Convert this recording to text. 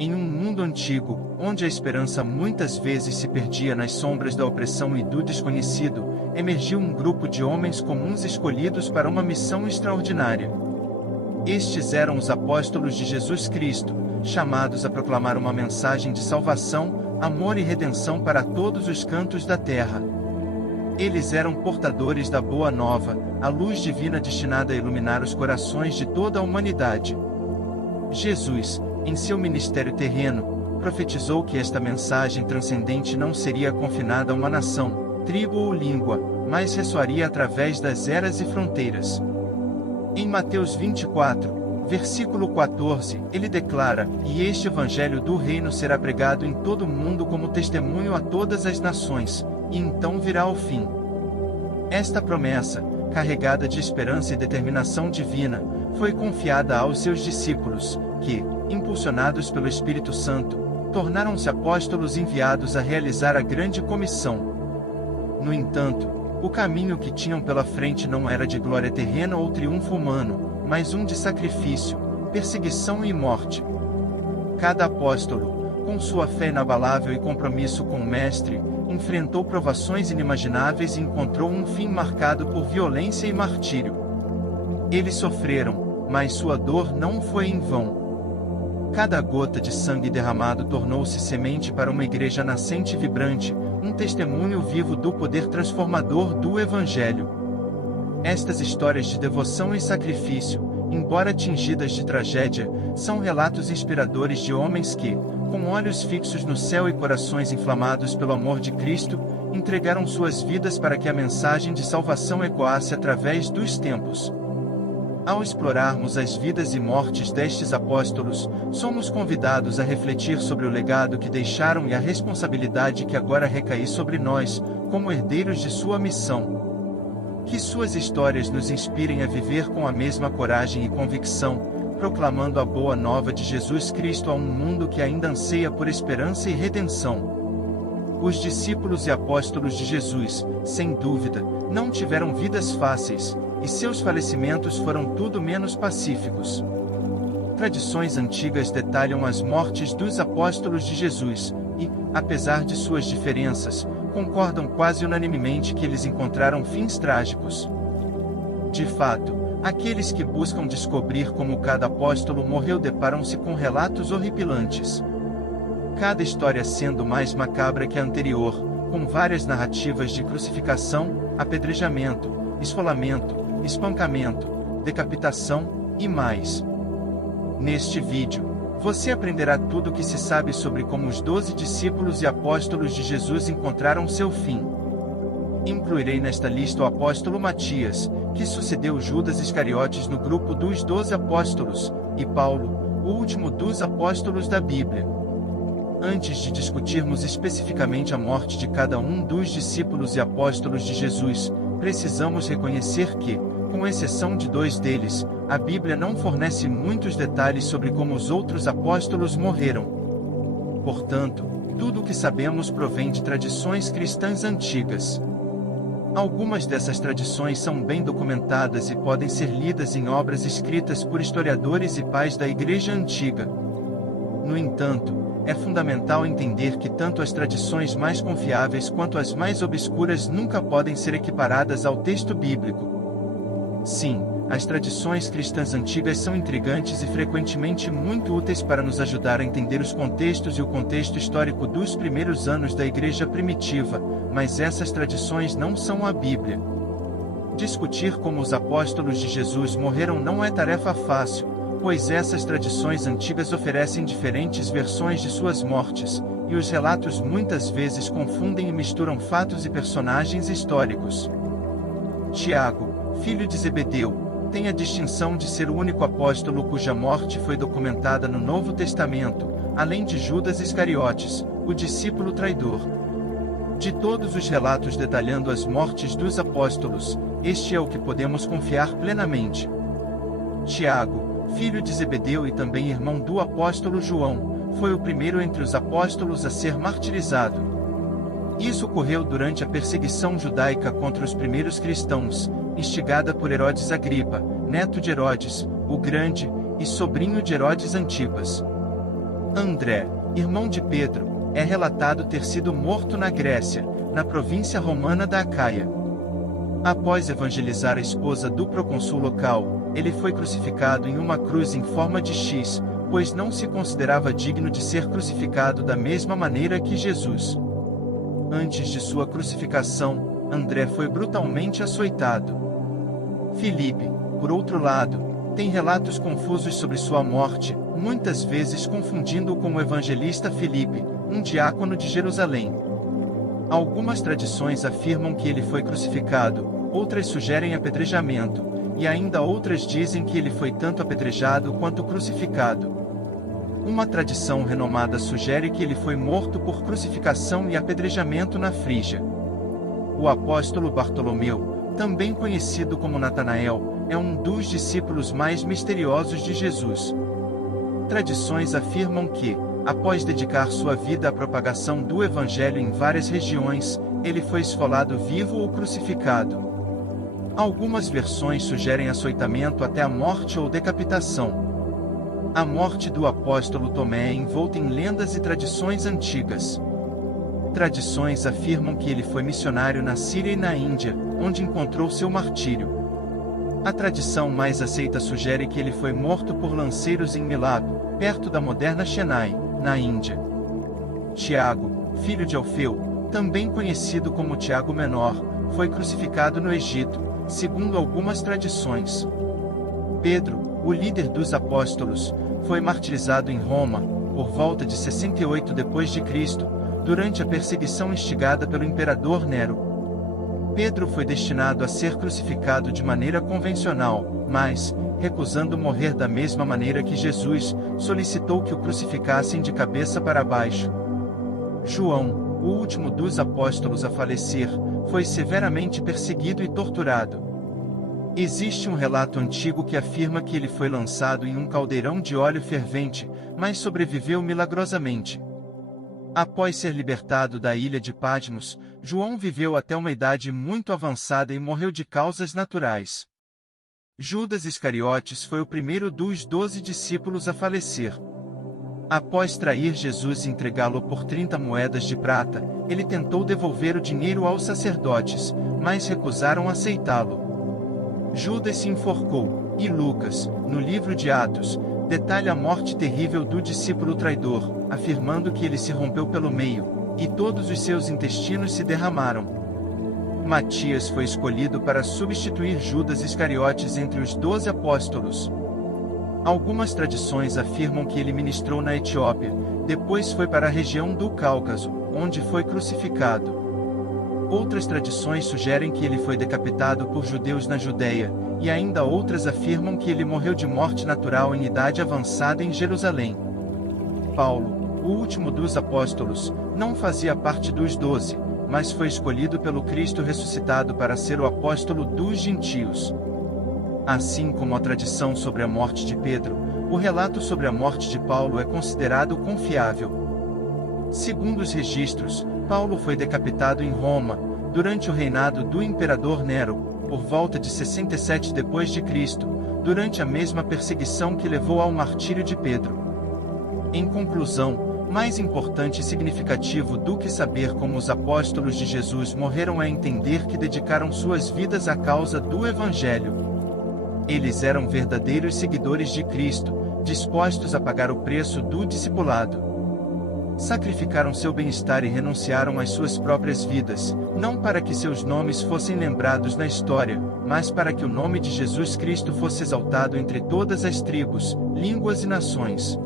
Em um mundo antigo, onde a esperança muitas vezes se perdia nas sombras da opressão e do desconhecido, emergiu um grupo de homens comuns escolhidos para uma missão extraordinária. Estes eram os apóstolos de Jesus Cristo, chamados a proclamar uma mensagem de salvação, amor e redenção para todos os cantos da terra. Eles eram portadores da Boa Nova, a luz divina destinada a iluminar os corações de toda a humanidade. Jesus, em seu ministério terreno, profetizou que esta mensagem transcendente não seria confinada a uma nação, tribo ou língua, mas ressoaria através das eras e fronteiras. Em Mateus 24, versículo 14, ele declara: "E este evangelho do reino será pregado em todo o mundo como testemunho a todas as nações, e então virá o fim." Esta promessa, carregada de esperança e determinação divina, foi confiada aos seus discípulos, que, impulsionados pelo Espírito Santo, tornaram-se apóstolos enviados a realizar a grande comissão. No entanto, o caminho que tinham pela frente não era de glória terrena ou triunfo humano, mas um de sacrifício, perseguição e morte. Cada apóstolo, com sua fé inabalável e compromisso com o Mestre, enfrentou provações inimagináveis e encontrou um fim marcado por violência e martírio. Eles sofreram, mas sua dor não foi em vão. Cada gota de sangue derramado tornou-se semente para uma igreja nascente e vibrante, um testemunho vivo do poder transformador do Evangelho. Estas histórias de devoção e sacrifício, embora tingidas de tragédia, são relatos inspiradores de homens que, com olhos fixos no céu e corações inflamados pelo amor de Cristo, entregaram suas vidas para que a mensagem de salvação ecoasse através dos tempos. Ao explorarmos as vidas e mortes destes apóstolos, somos convidados a refletir sobre o legado que deixaram e a responsabilidade que agora recai sobre nós, como herdeiros de sua missão. Que suas histórias nos inspirem a viver com a mesma coragem e convicção, proclamando a boa nova de Jesus Cristo a um mundo que ainda anseia por esperança e redenção. Os discípulos e apóstolos de Jesus, sem dúvida, não tiveram vidas fáceis, e seus falecimentos foram tudo menos pacíficos. Tradições antigas detalham as mortes dos apóstolos de Jesus, e, apesar de suas diferenças, concordam quase unanimemente que eles encontraram fins trágicos. De fato, aqueles que buscam descobrir como cada apóstolo morreu deparam-se com relatos horripilantes. Cada história sendo mais macabra que a anterior, com várias narrativas de crucificação, apedrejamento, esfolamento, espancamento, decapitação, e mais. Neste vídeo, você aprenderá tudo o que se sabe sobre como os 12 discípulos e apóstolos de Jesus encontraram seu fim. Incluirei nesta lista o apóstolo Matias, que sucedeu Judas Iscariotes no grupo dos 12 apóstolos, e Paulo, o último dos apóstolos da Bíblia. Antes de discutirmos especificamente a morte de cada um dos discípulos e apóstolos de Jesus, precisamos reconhecer que, com exceção de 2 deles, a Bíblia não fornece muitos detalhes sobre como os outros apóstolos morreram. Portanto, tudo o que sabemos provém de tradições cristãs antigas. Algumas dessas tradições são bem documentadas e podem ser lidas em obras escritas por historiadores e pais da Igreja Antiga. No entanto, é fundamental entender que tanto as tradições mais confiáveis quanto as mais obscuras nunca podem ser equiparadas ao texto bíblico. Sim, as tradições cristãs antigas são intrigantes e frequentemente muito úteis para nos ajudar a entender os contextos e o contexto histórico dos primeiros anos da Igreja primitiva, mas essas tradições não são a Bíblia. Discutir como os apóstolos de Jesus morreram não é tarefa fácil, pois essas tradições antigas oferecem diferentes versões de suas mortes, e os relatos muitas vezes confundem e misturam fatos e personagens históricos. Tiago, filho de Zebedeu, tem a distinção de ser o único apóstolo cuja morte foi documentada no Novo Testamento, além de Judas Iscariotes, o discípulo traidor. De todos os relatos detalhando as mortes dos apóstolos, este é o que podemos confiar plenamente. Tiago, filho de Zebedeu e também irmão do apóstolo João, foi o primeiro entre os apóstolos a ser martirizado. Isso ocorreu durante a perseguição judaica contra os primeiros cristãos, instigada por Herodes Agripa, neto de Herodes, o Grande, e sobrinho de Herodes Antipas. André, irmão de Pedro, é relatado ter sido morto na Grécia, na província romana da Acaia. Após evangelizar a esposa do procônsul local, ele foi crucificado em uma cruz em forma de X, pois não se considerava digno de ser crucificado da mesma maneira que Jesus. Antes de sua crucificação, André foi brutalmente açoitado. Filipe, por outro lado, tem relatos confusos sobre sua morte, muitas vezes confundindo-o com o evangelista Filipe, um diácono de Jerusalém. Algumas tradições afirmam que ele foi crucificado, outras sugerem apedrejamento, e ainda outras dizem que ele foi tanto apedrejado quanto crucificado. Uma tradição renomada sugere que ele foi morto por crucificação e apedrejamento na Frígia. O apóstolo Bartolomeu, também conhecido como Natanael, é um dos discípulos mais misteriosos de Jesus. Tradições afirmam que, após dedicar sua vida à propagação do Evangelho em várias regiões, ele foi esfolado vivo ou crucificado. Algumas versões sugerem açoitamento até a morte ou decapitação. A morte do apóstolo Tomé é envolta em lendas e tradições antigas. Tradições afirmam que ele foi missionário na Síria e na Índia, onde encontrou seu martírio. A tradição mais aceita sugere que ele foi morto por lanceiros em Milab, perto da moderna Chennai, na Índia. Tiago, filho de Alfeu, também conhecido como Tiago Menor, foi crucificado no Egito, segundo algumas tradições. Pedro, o líder dos apóstolos, foi martirizado em Roma, por volta de 68 d.C., durante a perseguição instigada pelo imperador Nero. Pedro foi destinado a ser crucificado de maneira convencional, mas, recusando morrer da mesma maneira que Jesus, solicitou que o crucificassem de cabeça para baixo. João, o último dos apóstolos a falecer, foi severamente perseguido e torturado. Existe um relato antigo que afirma que ele foi lançado em um caldeirão de óleo fervente, mas sobreviveu milagrosamente. Após ser libertado da ilha de Patmos, João viveu até uma idade muito avançada e morreu de causas naturais. Judas Iscariotes foi o primeiro dos 12 discípulos a falecer. Após trair Jesus e entregá-lo por 30 moedas de prata, ele tentou devolver o dinheiro aos sacerdotes, mas recusaram aceitá-lo. Judas se enforcou, e Lucas, no livro de Atos, detalha a morte terrível do discípulo traidor, afirmando que ele se rompeu pelo meio, e todos os seus intestinos se derramaram. Matias foi escolhido para substituir Judas Iscariotes entre os 12 apóstolos. Algumas tradições afirmam que ele ministrou na Etiópia, depois foi para a região do Cáucaso, onde foi crucificado. Outras tradições sugerem que ele foi decapitado por judeus na Judeia, e ainda outras afirmam que ele morreu de morte natural em idade avançada em Jerusalém. Paulo, o último dos apóstolos, não fazia parte dos 12, mas foi escolhido pelo Cristo ressuscitado para ser o apóstolo dos gentios. Assim como a tradição sobre a morte de Pedro, o relato sobre a morte de Paulo é considerado confiável. Segundo os registros, Paulo foi decapitado em Roma, durante o reinado do imperador Nero, por volta de 67 d.C., durante a mesma perseguição que levou ao martírio de Pedro. Em conclusão, mais importante e significativo do que saber como os apóstolos de Jesus morreram é entender que dedicaram suas vidas à causa do Evangelho. Eles eram verdadeiros seguidores de Cristo, dispostos a pagar o preço do discipulado. Sacrificaram seu bem-estar e renunciaram às suas próprias vidas, não para que seus nomes fossem lembrados na história, mas para que o nome de Jesus Cristo fosse exaltado entre todas as tribos, línguas e nações.